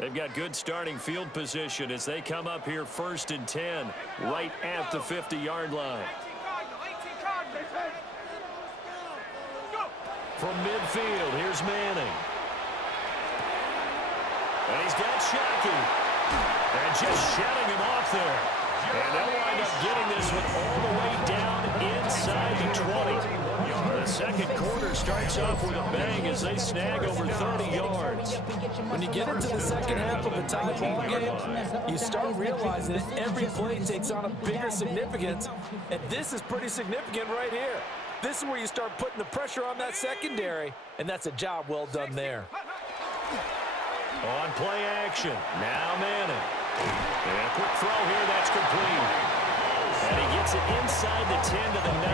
They've got good starting field position as they come up here 1st and 10, right at the 50-yard line. From midfield, here's Manning. And he's got Shockey. And just shutting him off there. And they'll wind up getting this one all the way down inside the 20. The second quarter starts off with a bang as they snag over 30 yards. When you get into the second half of a tight ball game, you start realizing that every play takes on a bigger significance. And this is pretty significant right here. This is where you start putting the pressure on that secondary, and that's a job well done there. On play action, now Manning. And a quick throw here, that's complete. And he gets it inside the 10 to the 9.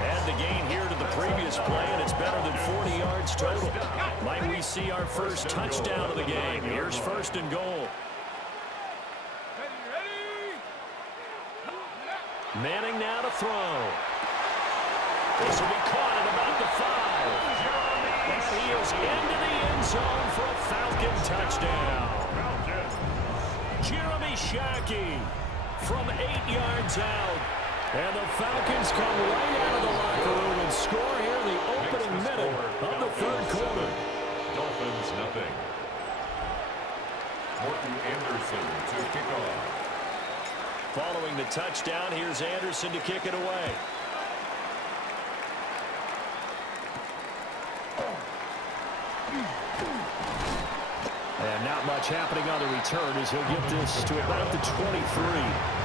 Add the gain here to the previous play, and it's better than 40 yards total. Might we see our first touchdown of the game? Here's 1st and goal. Manning now to throw. This will be caught at about the 5. And he is into the end zone for a Falcon touchdown. Jeremy Shockey from 8 yards out. And the Falcons come right out of the locker room and score here in the opening minute of the 3rd quarter. Dolphins nothing. Morton Anderson to kick off. Following the touchdown, here's Anderson to kick it away. And not much happening on the return as he'll get this to about the 23.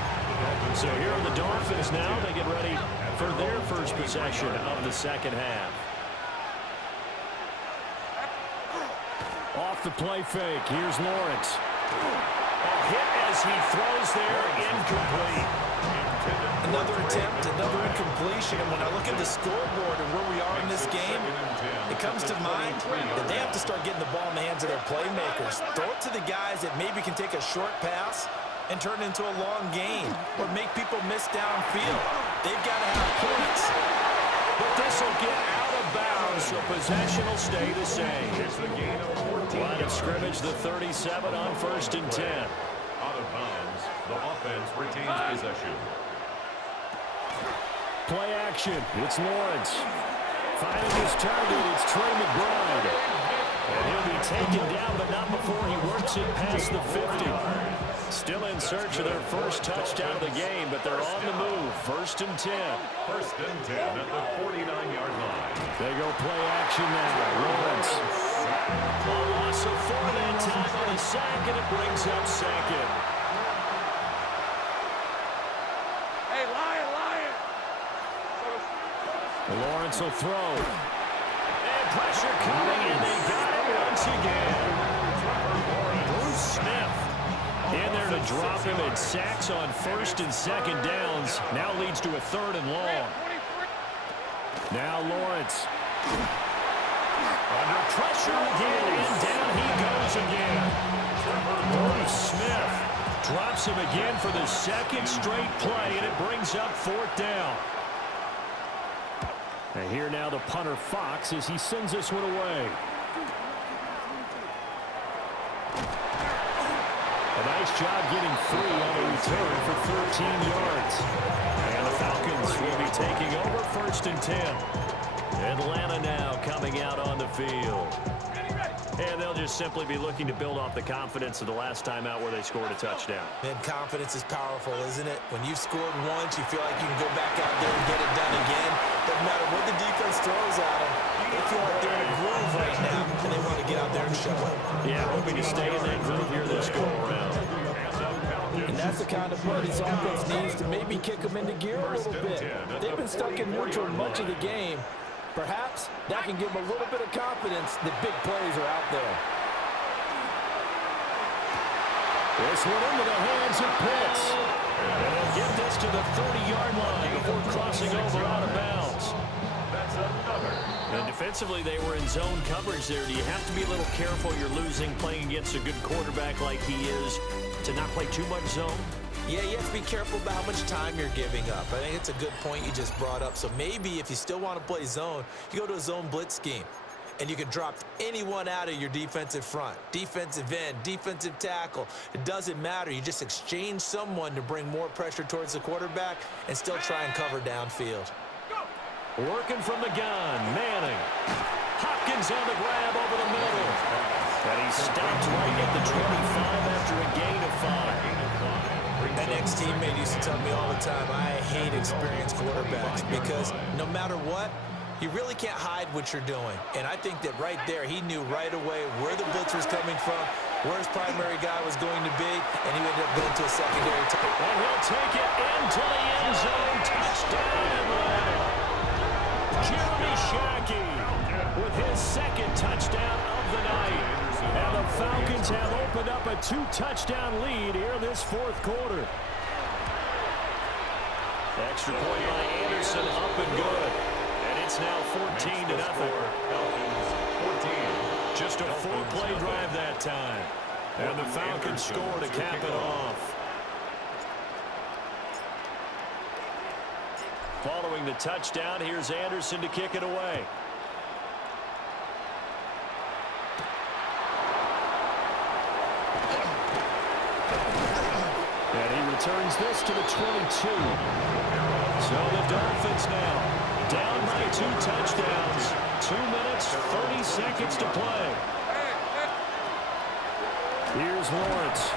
So here are the Dolphins now. They get ready for their first possession of the second half. Off the play fake. Here's Lawrence. A hit as he throws there, incomplete. Another attempt, another incompletion. And when I look at the scoreboard and where we are in this game, it comes to mind that they have to start getting the ball in the hands of their playmakers. Throw it to the guys that maybe can take a short pass and turn it into a long gain or make people miss downfield. They've got to have points. But this will get out of bounds, so possession will stay the same. Here's the gain of 14. Line of scrimmage, the 37 on 1st and 10. Out of bounds, the offense retains possession. Play action, it's Lawrence. Finding his target, it's Trey McBride. And he'll be taken down, but not before he works it past the 50. Still in search of their first touchdown of the game, but they're on the move. 1st and 10. 1st and 10 at the 49-yard line. They go play action now. Lawrence. A loss of 4 that time on the sack, and it brings up 2nd. Hey, Lion! Lawrence will throw. And pressure coming, and they got it once again. Bruce Smith in there to drop him, and sacks on 1st and 2nd downs. Now leads to a 3rd and long. Now Lawrence. Under pressure again, and down he goes again. Bruce Smith drops him again for the 2nd straight play, and it brings up 4th down. And here now the punter Fox as he sends this one away. A nice job getting free on the return for 13 yards. And the Falcons will be taking over 1st and 10. Atlanta now coming out on the field. And they'll just simply be looking to build off the confidence of the last time out where they scored a touchdown. Man, confidence is powerful, isn't it? When you've scored once, you feel like you can go back out there and get it done again. Doesn't matter what the defense throws at them. They feel like they're in a groove right now, and they want to get out there and show it. Yeah, hoping to stay in that groove here this go-around. And that's the kind of play this offense needs to maybe kick them into gear a little bit. They've been stuck in neutral much of the game. Perhaps that can give them a little bit of confidence that big plays are out there. This one into the hands of Pitts. And they'll get this to the 30-yard line before crossing over out of bounds. That's another. And defensively, they were in zone coverage there. Do you have to be a little careful? You're losing playing against a good quarterback like he is to not play too much zone? Yeah, you have to be careful about how much time you're giving up. I think it's a good point you just brought up. So maybe if you still want to play zone, you go to a zone blitz scheme. and you can drop anyone out of your defensive front. Defensive end, defensive tackle. It doesn't matter. You just exchange someone to bring more pressure towards the quarterback and still try and cover downfield. Working from the gun, Manning. Hopkins on the grab over the middle. And he stopped right at the 25 after a gain of 5. An ex-teammate used to tell me all the time, I hate experienced quarterbacks because no matter what, you really can't hide what you're doing. And I think that right there, he knew right away where the blitz was coming from, where his primary guy was going to be, and he ended up going to a secondary. And he'll take it into the end zone. Touchdown, Atlanta. Jeremy Shockey with his second touchdown of the night. And the Falcons have opened up a 2-touchdown lead here in this fourth quarter. Extra point by Anderson, up and good. And it's now 14-0. Falcons 14. Just a 4-play drive that time. And the Falcons score to cap it off. Following the touchdown, here's Anderson to kick it away. And he returns this to the 22. So the Dolphins now down by 2 touchdowns. 2 minutes, 30 seconds to play. Here's Lawrence.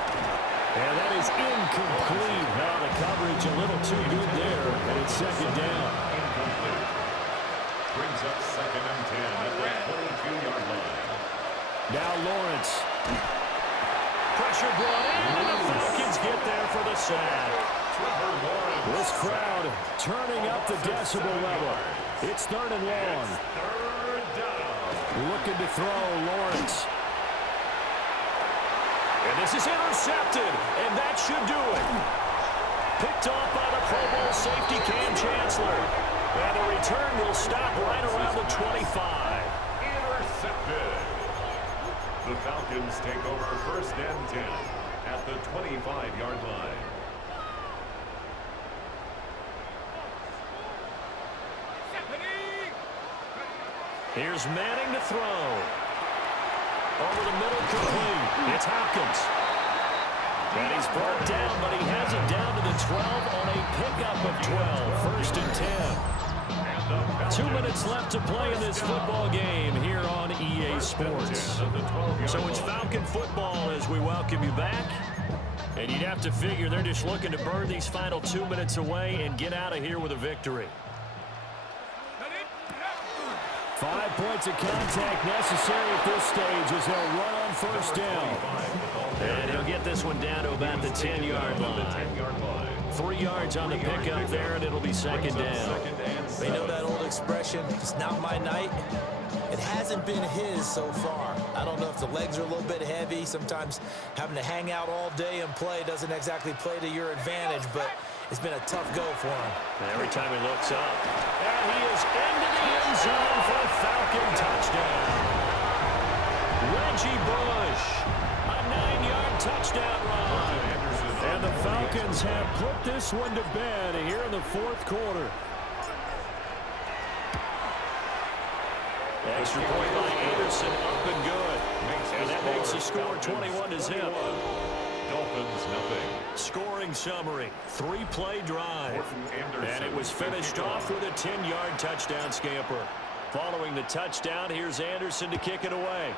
And that is incomplete. Now the coverage a little too good there. And it's second down. Incomplete. Brings up 2nd and 10 at the 22-yard line. Now Lawrence. Pressure brought in, and the Falcons get there for the sack. This crowd turning up the decibel level. It's 3rd and long. Third down. Looking to throw, Lawrence. And this is intercepted, and that should do it. Picked off by the Pro Bowl safety Cam Chancellor. And the return will stop right around the 25. Intercepted. The Falcons take over 1st and 10 at the 25-yard line. Here's Manning to throw. Over the middle, complete. It's Hopkins. And he's brought down, but he has it down to the 12 on a pickup of 12. 1st and 10. 2 minutes left to play in this football game here on EA Sports. So it's Falcon football as we welcome you back. And you'd have to figure they're just looking to burn these final 2 minutes away and get out of here with a victory. 5 points of contact necessary at this stage as they'll run on 1st down. And he'll get this one down to about the 10-yard line. 3 yards on the pickup there, and it'll be 2nd down. They know that old expression, it's not my night. It hasn't been his so far. I don't know if the legs are a little bit heavy. Sometimes having to hang out all day and play doesn't exactly play to your advantage, but it's been a tough go for him. And every time he looks up, and he is into the end zone for a Falcon touchdown. Reggie Bush, a 9-yard touchdown run. And the Falcons have put this one to bed here in the 4th quarter. Extra point by Anderson, up and good. And that makes the score 21-0. Dolphins, nothing. Scoring summary, 3-play drive. And it was finished off with a 10-yard touchdown scamper. Following the touchdown, here's Anderson to kick it away.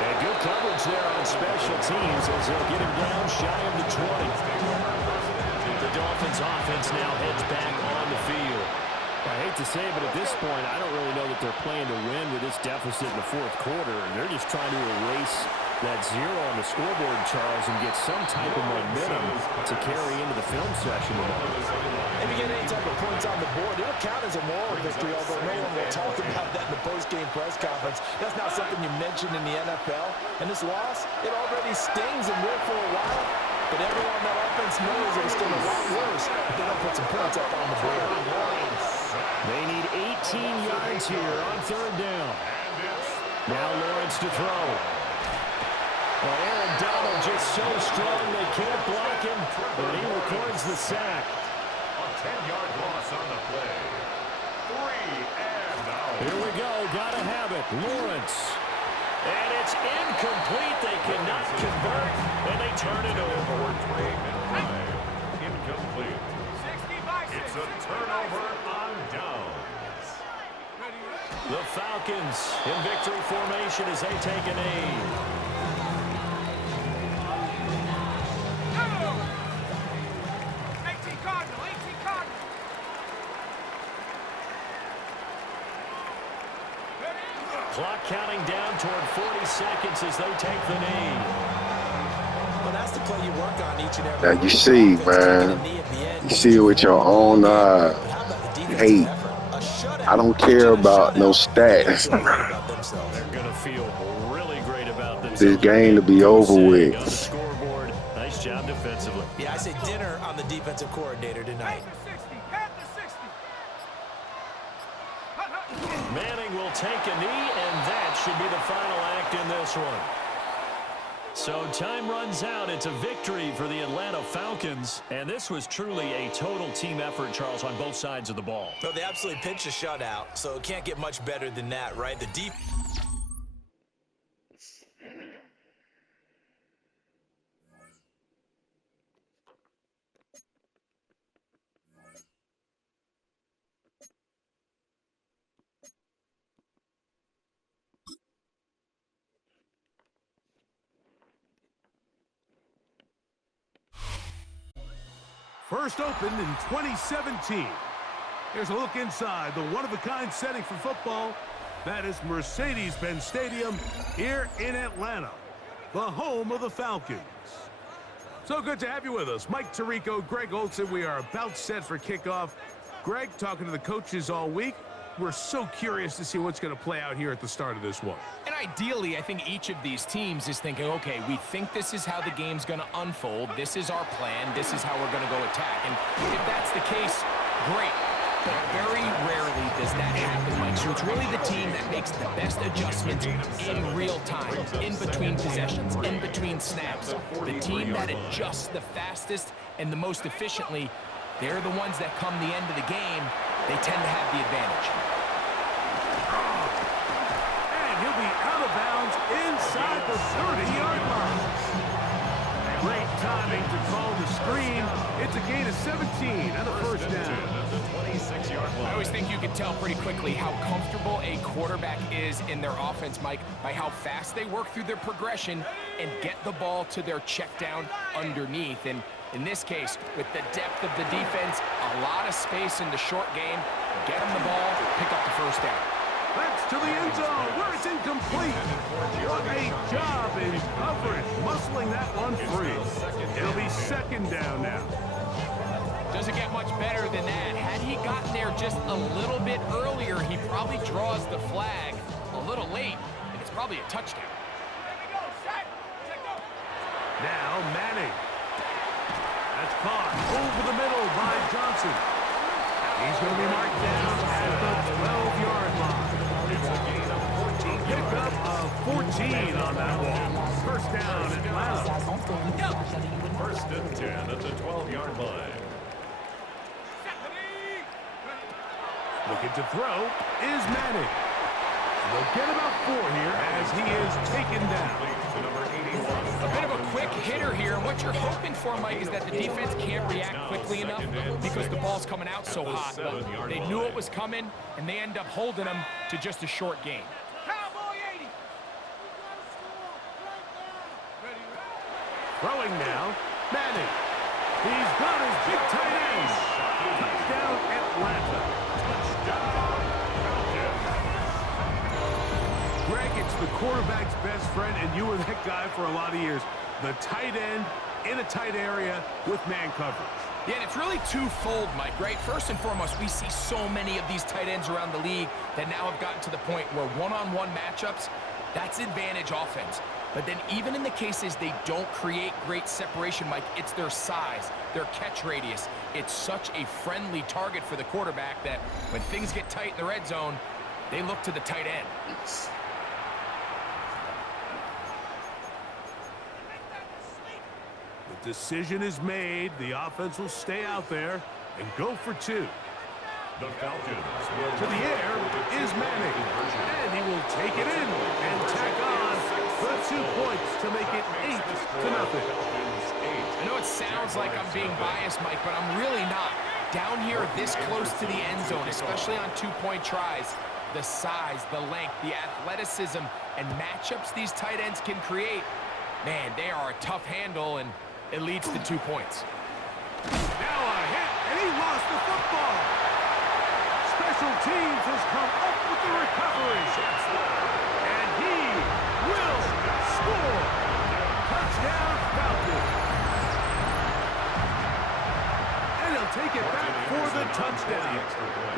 And good coverage there on special teams as they'll get him down shy of the 20. The Dolphins offense now heads back on the field. I hate to say it, but at this point, I don't really know that they're playing to win with this deficit in the 4th quarter. They're just trying to erase that 0 on the scoreboard, Charles, and get some type of momentum to carry into the film session tomorrow. If you get any type of points on the board, it'll count as a moral victory, although no one will talk about that in the post-game press conference. That's not something you mentioned in the NFL. And this loss, it already stings and will for a while. But everyone on that offense knows it was still a lot worse if they don't put some points up on the board. They need 18 yards here on 3rd down. Now Lawrence to throw. Well, Aaron Donald just so strong they can't block him, but he records the sack. 10-yard loss on the play. 3 and out. Here we go. Got to have it. Lawrence. And it's incomplete. They cannot convert, and they turn it over. 3 and 5. Incomplete. It's a turnover on downs. The Falcons in victory formation as they take a knee. Clock counting down toward 40 seconds as they take the knee. Well, that's the play you work on each and every Now you see, man, you see it with your own eye. Hey, I don't care about no stats. They're going to feel really great about themselves. This game to be over with. On the scoreboard. Nice job defensively. Yeah, I say dinner on the defensive coordinator tonight. Manning will take a knee, and that should be the final act in this one. So time runs out. It's a victory for the Atlanta Falcons, and this was truly a total team effort, Charles, on both sides of the ball. No, they absolutely pitched a shutout, so it can't get much better than that, right? The deep. First opened in 2017. Here's a look inside the one-of-a-kind setting for football. That is Mercedes-Benz Stadium here in Atlanta, the home of the Falcons. So good to have you with us. Mike Tirico, Greg Olson. We are about set for kickoff. Greg, talking to the coaches all week. We're so curious to see what's going to play out here at the start of this one. And ideally, I think each of these teams is thinking, okay, we think this is how the game's going to unfold. This is our plan. This is how we're going to go attack. And if that's the case, great. But very rarely does that happen, Mike. So it's really the team that makes the best adjustments in real time, in between possessions, in between snaps. The team that adjusts the fastest and the most efficiently, they're the ones that come the end of the game. They tend to have the advantage. And he'll be out of bounds inside the 30-yard line. Great timing to call the screen. It's a gain of 17 and a first down. I always think you can tell pretty quickly how comfortable a quarterback is in their offense, Mike, by how fast they work through their progression and get the ball to their check down underneath. And in this case, with the depth of the defense, a lot of space in the short game, get them the ball, pick up the first down. That's to the end zone where it's incomplete. What a job in coverage, muscling that one free. It'll be second down now. Doesn't get much better than that. Had he gotten there just a little bit earlier, he probably draws the flag a little late, and it's probably a touchdown. Now Manning. That's caught over the middle by Johnson. He's going to be marked down at the 12-yard line. It's a gain of 14. Pickup of 14 on that one. First down, Atlanta. First and 10 at the 12-yard line. Looking to throw is Manning. They'll get about 4 here as he is taken down. A bit of a quick hitter here, and what you're hoping for, Mike, is that the defense can't react quickly enough because the ball's coming out so hot. But they knew it was coming, and they end up holding them to just a short gain. Throwing now, Manning. He's got his big tight end. Touchdown, Atlanta. Greg, it's the quarterback's best friend, and you were that guy for a lot of years. The tight end in a tight area with man coverage. Yeah, and it's really twofold, Mike, right? First and foremost, we see so many of these tight ends around the league that now have gotten to the point where one-on-one matchups, that's advantage offense. But then even in the cases they don't create great separation, Mike, it's their size, their catch radius. It's such a friendly target for the quarterback that when things get tight in the red zone, they look to the tight end. The decision is made. The offense will stay out there. and go for two. The Falcons will To the air is Manning, and he will take it in and tack on the 2 points to make it 8-0. I know it sounds like I'm being biased, Mike, but I'm really not. Down here this close to the end zone, especially on 2-point tries, the size, the length, the athleticism, and matchups these tight ends can create, man, they are a tough handle, and it leads to 2 points. Now a hit, and he lost the football. Special teams has come up with the recovery. And he will score. Touchdown, Falcons. And he'll take it back for the touchdown.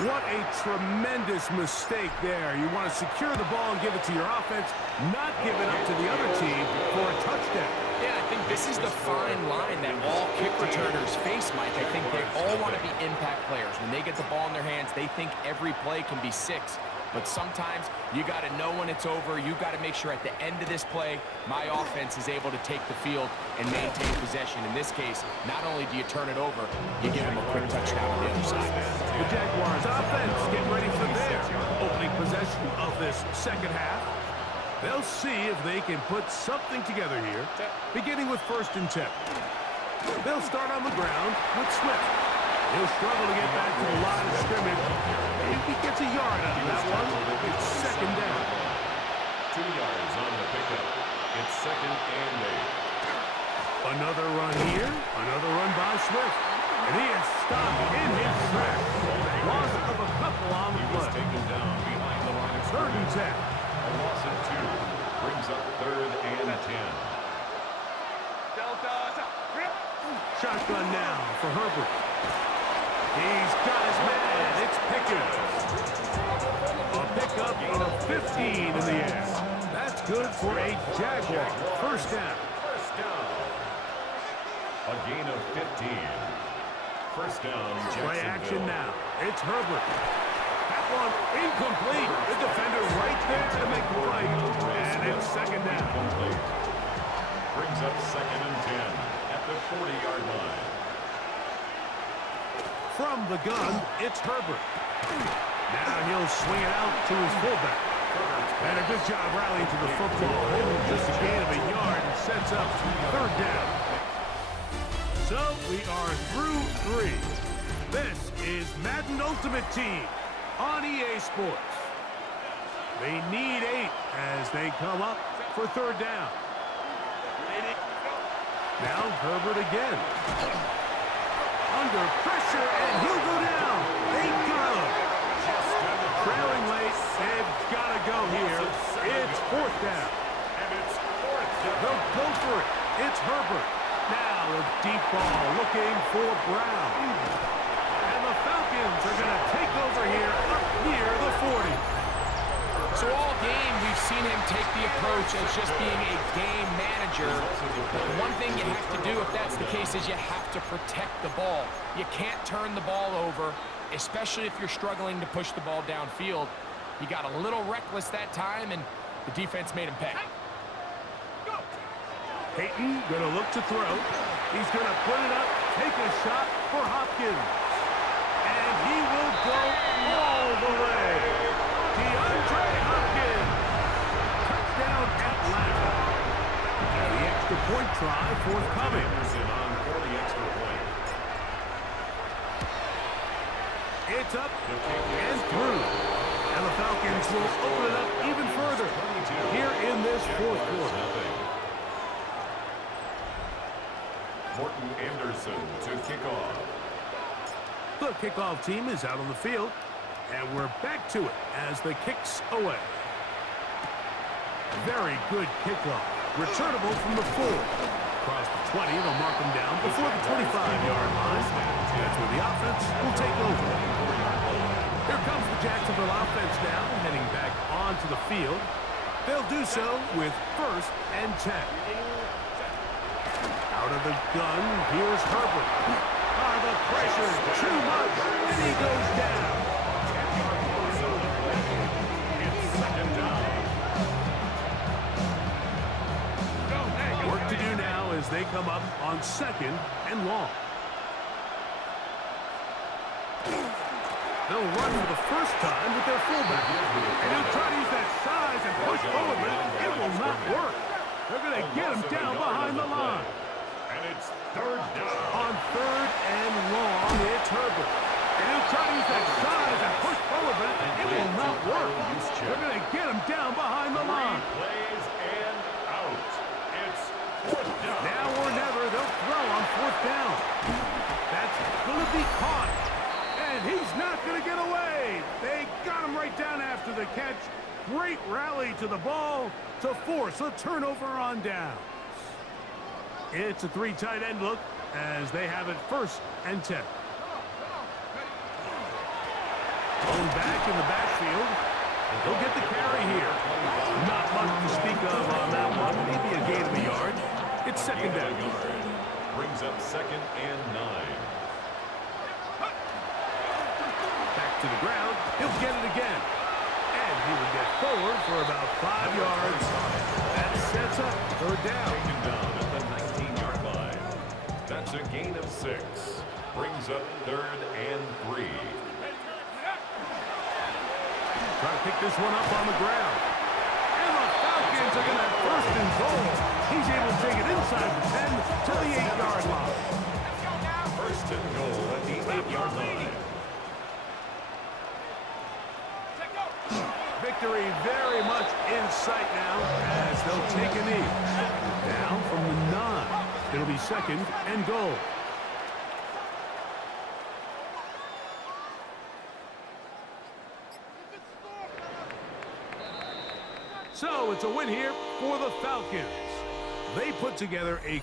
What a tremendous mistake there. You want to secure the ball and give it to your offense, not give it up to the other team for a touchdown. Yeah, I think this is the fine line that all kick returners face, Mike. I think they all want to be impact players. When they get the ball in their hands, they think every play can be 6. But sometimes you got to know when it's over. You got to make sure at the end of this play, my offense is able to take the field and maintain possession. In this case, not only do you turn it over, you give them a quick touchdown on the other side. The Jaguars offense getting ready for their opening possession of this second half. They'll see if they can put something together here, beginning with 1st and 10. They'll start on the ground with Swift. He'll struggle to get back to the line of scrimmage. If he gets a yard out of that one, it's 2nd down. 2 yards on the pickup. It's 2nd and 8. Another run here, another run by Swift. And he is stopped in his tracks. Loss of a couple on the He was play. taken down behind the line of 3rd and scrimmage. 10. A loss of 2 brings up 3rd and 10. Shotgun now for Herbert. He's got his man. It's Pickens. A pickup of 15 in the air. That's good for a Jaguar. 1st down. First down. A gain of 15. 1st down, Play action Jacksonville. now. It's Herbert. That one incomplete. The defender right there to make the play. And it's 2nd down. Complete. Brings up 2nd and 10 at the 40-yard line. From the gun, it's Herbert. Now he'll swing it out to his fullback. And a good job rallying to the football. Just a gain of a yard and sets up 3rd down. So we are through 3. This is Madden Ultimate Team on EA Sports. They need 8 as they come up for 3rd down. Now Herbert again. Under pressure, and he'll go down. They got him. Trailing late, they've got to go here. It's 4th down. And it's 4th down. They'll go for it. It's Herbert. Now a deep ball looking for Brown. And the Falcons are going to take over here up near the 40. So all game, we've seen him take the approach as just being a game manager. But one thing you have to do if that's the case is you have to protect the ball. You can't turn the ball over, especially if you're struggling to push the ball downfield. He got a little reckless that time, and the defense made him pay. Peyton going to look to throw. He's going to put it up, take a shot for Hopkins. And he will go all the way. DeAndre Hopkins. Touchdown Atlanta. The extra point try forthcoming. Anderson on for the extra point. It's up and through. And the Falcons will open it up even further here in this 4th quarter. Morton Anderson to kick off. The kickoff team is out on the field, and we're back to it as the kick's away. Very good kickoff. Returnable from the 4. Across the 20, they'll mark him down before the 25-yard line. That's where the offense will take over. Here comes the Jacksonville offense now, heading back onto the field. They'll do so with 1st and 10. Out of the gun, here's Herbert. The pressure, too much, and he goes down. It's 2nd down. Work to do now as they come up on 2nd and long. They'll run for the first time with their fullback. And he'll try to use that size and push forward, but it will not work. They're going to get him down behind the line. And it's third down. On third and long, it's Herbert. And he'll try to use that size and push forward, but it will not work. They're going to get him down behind the line. Plays and out. It's fourth down. Now or never, they'll throw on fourth down. That's going to be caught. And he's not going to get away. They got him right down after the catch. Great rally to the ball to force a turnover on downs. It's a three tight end look as they have it first and 10. Going back in the backfield. He'll get the carry here. Not much to speak of on that one. Maybe a gain of a yard. It's second down. Brings up second and 9. Back to the ground. He'll get it again. And he will get forward for about 5 yards. That sets up third down. Taken down at the 19-yard line. That's a gain of 6. Brings up third and 3. Trying to pick this one up on the ground. And the Falcons are going to have first and goal. He's able to take it inside the 10 to the 8-yard line. First and goal at the 8-yard line. Victory very much in sight now as they'll take a knee. Now from the 9, it'll be second and goal. So it's a win here for the Falcons. They put together a